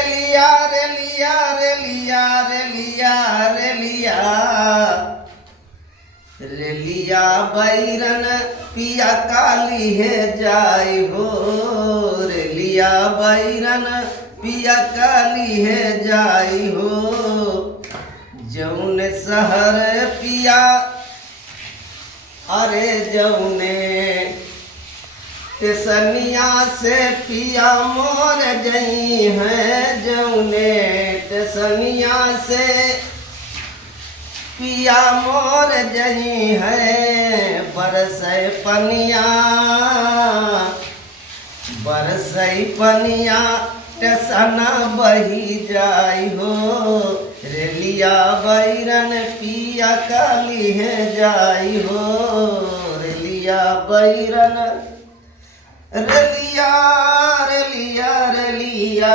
रेलिया रेलिया रेलिया रेलिया रेलिया रेलिया बैरन पिया काली है जाय हो रेलिया बैरन पिया काली है जाय हो जौन शहर पिया अरे जौने टेसनिया से पिया मोर जई हैं जौने टेसनिया से पिया मोर जई है बरसै पनिया टेसना बही जाय हो रेलिया बैरन पिया काली है जाय हो रेलिया बैरन रेलिया रेलिया रेलिया